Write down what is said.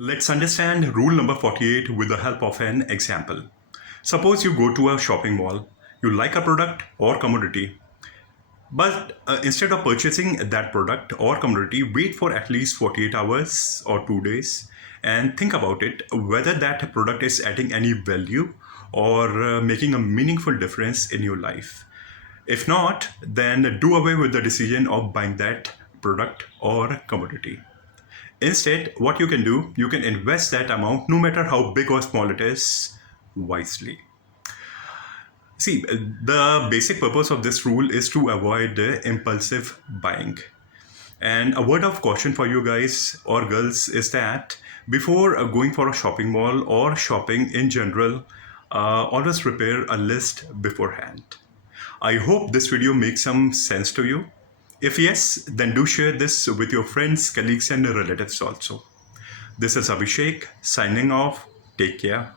Let's understand rule number 48 with the help of an example. Suppose you go to a shopping mall, you like a product or commodity, but instead of purchasing that product or commodity, wait for at least 48 hours or 2 days and think about it whether that product is adding any value or making a meaningful difference in your life. If not, then do away with the decision of buying that product or commodity. Instead, what you can do, you can invest that amount, no matter how big or small it is, wisely. See, the basic purpose of this rule is to avoid impulsive buying. And a word of caution for you guys or girls is that before going for a shopping mall or shopping in general, always prepare a list beforehand. I hope this video makes some sense to you. If yes, then do share this with your friends, colleagues, and relatives also. This is Abhishek signing off. Take care.